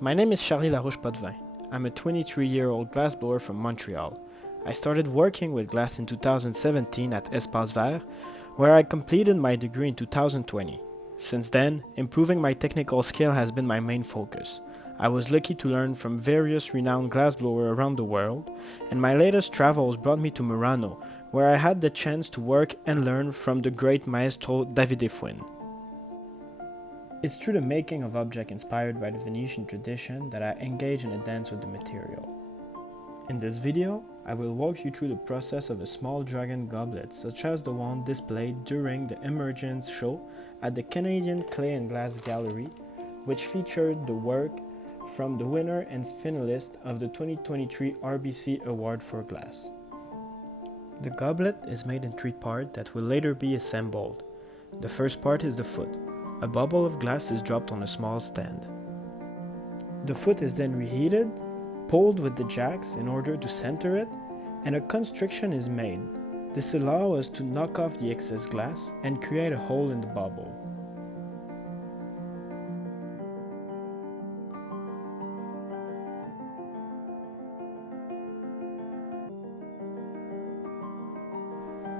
My name is Charlie Larouche-Potvin. I'm a 23-year-old glassblower from Montreal. I started working with glass in 2017 at Espace Vert, where I completed my degree in 2020. Since then, improving my technical skill has been my main focus. I was lucky to learn from various renowned glassblowers around the world, and my latest travels brought me to Murano, where I had the chance to work and learn from the great maestro Davide Fuin. It's through the making of objects inspired by the Venetian tradition that I engage in a dance with the material. In this video, I will walk you through the process of a small dragon goblet such as the one displayed during the Emergence show at the Canadian Clay and Glass Gallery, which featured the work from the winner and finalist of the 2023 RBC Award for Glass. The goblet is made in three parts that will later be assembled. The first part is the foot. A bubble of glass is dropped on a small stand. The foot is then reheated, pulled with the jacks in order to center it, and a constriction is made. This allows us to knock off the excess glass and create a hole in the bubble.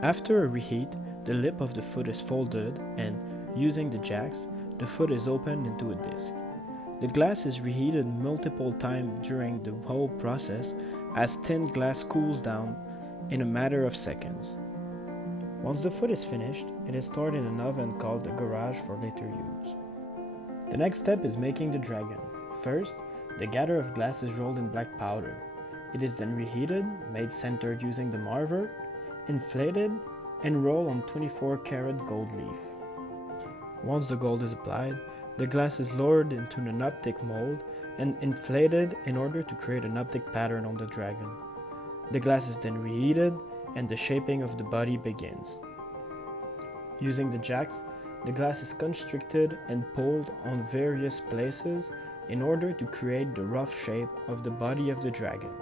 After a reheat, the lip of the foot is folded and, using the jacks, the foot is opened into a disc. The glass is reheated multiple times during the whole process as thin glass cools down in a matter of seconds. Once the foot is finished, it is stored in an oven called the garage for later use. The next step is making the dragon. First, the gather of glass is rolled in black powder. It is then reheated, made centered using the marver, inflated, and rolled on 24-karat gold leaf. Once the gold is applied, the glass is lowered into an optic mold and inflated in order to create an optic pattern on the dragon. The glass is then reheated and the shaping of the body begins. Using the jacks, the glass is constricted and pulled on various places in order to create the rough shape of the body of the dragon.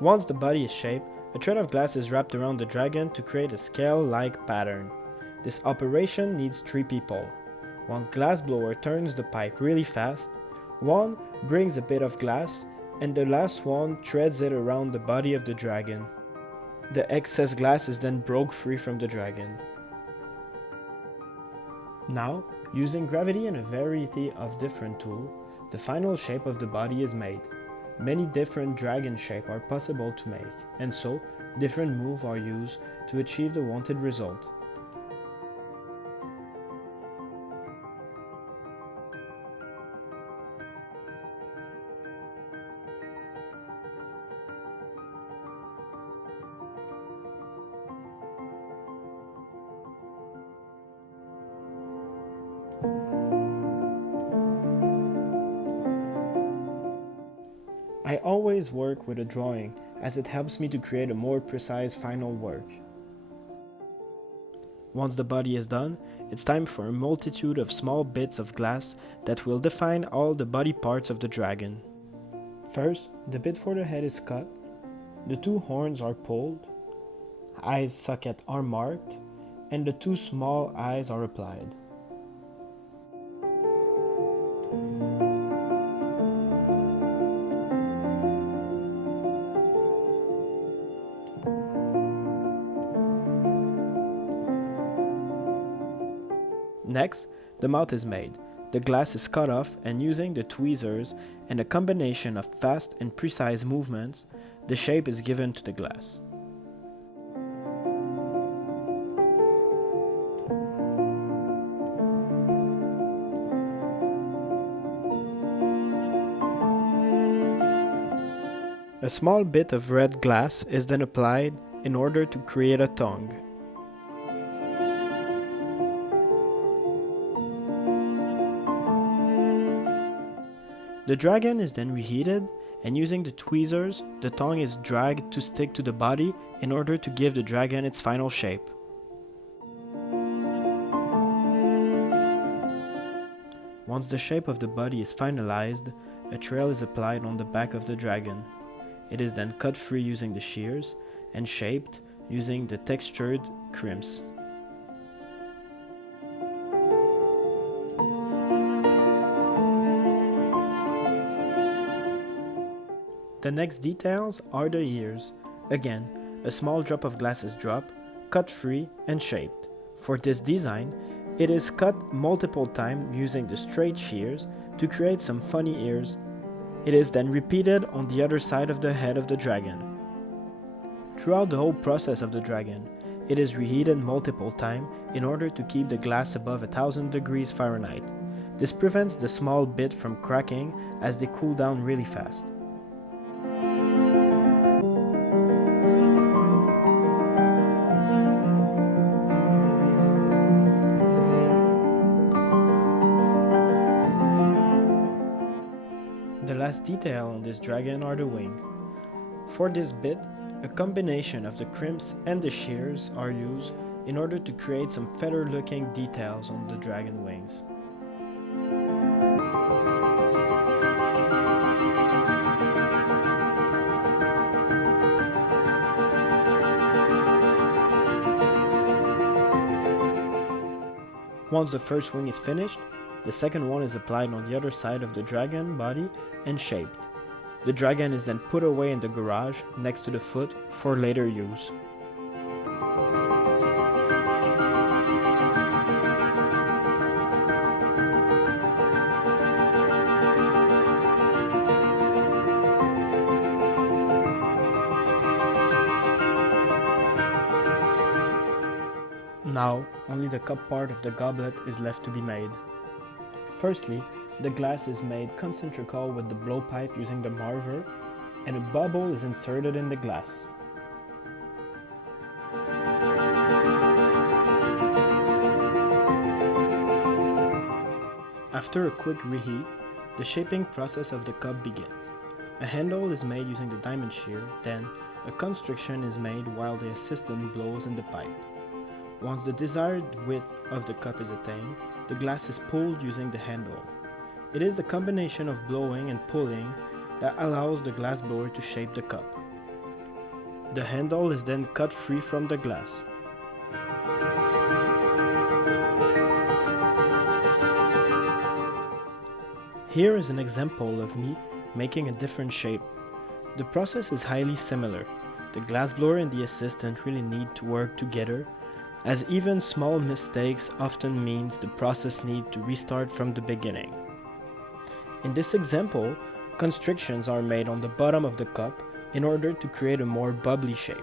Once the body is shaped, a thread of glass is wrapped around the dragon to create a scale-like pattern. This operation needs 3 people. One glassblower turns the pipe really fast, one brings a bit of glass, and the last one threads it around the body of the dragon. The excess glass is then broke free from the dragon. Now, using gravity and a variety of different tools, the final shape of the body is made. Many different dragon shapes are possible to make, and so different moves are used to achieve the wanted result. I always work with a drawing as it helps me to create a more precise final work. Once the body is done, it's time for a multitude of small bits of glass that will define all the body parts of the dragon. First, the bit for the head is cut, the 2 horns are pulled, eyes sockets are marked, and the 2 small eyes are applied. Next, the mouth is made. The glass is cut off, and using the tweezers and a combination of fast and precise movements, the shape is given to the glass. A small bit of red glass is then applied in order to create a tongue. The dragon is then reheated, and using the tweezers, the tongue is dragged to stick to the body in order to give the dragon its final shape. Once the shape of the body is finalized, a trail is applied on the back of the dragon. It is then cut free using the shears and shaped using the textured crimps. The next details are the ears. Again, a small drop of glass is dropped, cut free and shaped. For this design, it is cut multiple times using the straight shears to create some funny ears. It is then repeated on the other side of the head of the dragon. Throughout the whole process of the dragon, it is reheated multiple times in order to keep the glass above 1000 degrees Fahrenheit. This prevents the small bit from cracking as they cool down really fast. The last detail on this dragon are the wings. For this bit, a combination of the crimps and the shears are used in order to create some feather-looking details on the dragon wings. Once the first wing is finished, the second one is applied on the other side of the dragon body and shaped. The dragon is then put away in the garage next to the foot for later use. Now, only the cup part of the goblet is left to be made. Firstly, the glass is made concentrical with the blowpipe using the marver, and a bubble is inserted in the glass. After a quick reheat, the shaping process of the cup begins. A handle is made using the diamond shear, then a constriction is made while the assistant blows in the pipe. Once the desired width of the cup is attained, the glass is pulled using the handle. It is the combination of blowing and pulling that allows the glass blower to shape the cup. The handle is then cut free from the glass. Here is an example of me making a different shape. The process is highly similar. The glass blower and the assistant really need to work together, as even small mistakes often means the process needs to restart from the beginning. In this example, constrictions are made on the bottom of the cup in order to create a more bubbly shape.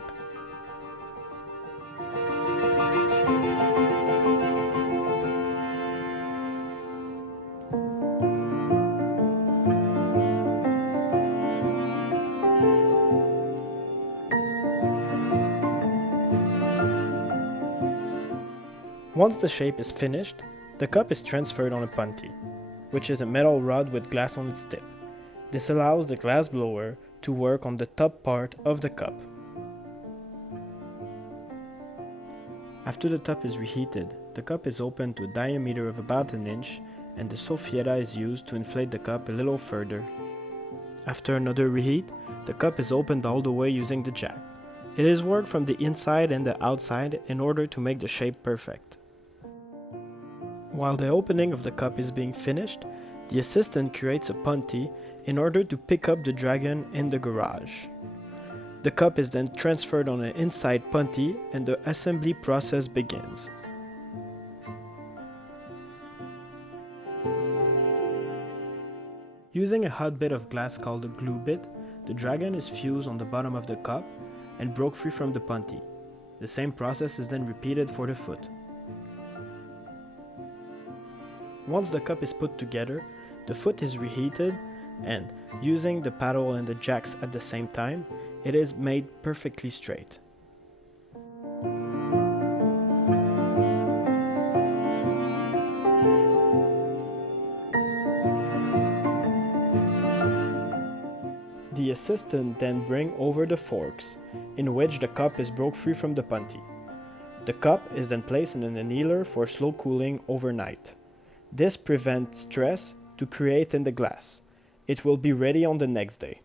Once the shape is finished, the cup is transferred on a punty, which is a metal rod with glass on its tip. This allows the glass blower to work on the top part of the cup. After the top is reheated, the cup is opened to a diameter of about an inch, and the soffietta is used to inflate the cup a little further. After another reheat, the cup is opened all the way using the jack. It is worked from the inside and the outside in order to make the shape perfect. While the opening of the cup is being finished, the assistant creates a punty in order to pick up the dragon in the garage. The cup is then transferred on an inside punty and the assembly process begins. Using a hot bit of glass called a glue bit, the dragon is fused on the bottom of the cup and broke free from the punty. The same process is then repeated for the foot. Once the cup is put together, the foot is reheated and, using the paddle and the jacks at the same time, it is made perfectly straight. The assistant then brings over the forks, in which the cup is broke free from the punty. The cup is then placed in an annealer for slow cooling overnight. This prevents stress to create in the glass. It will be ready on the next day.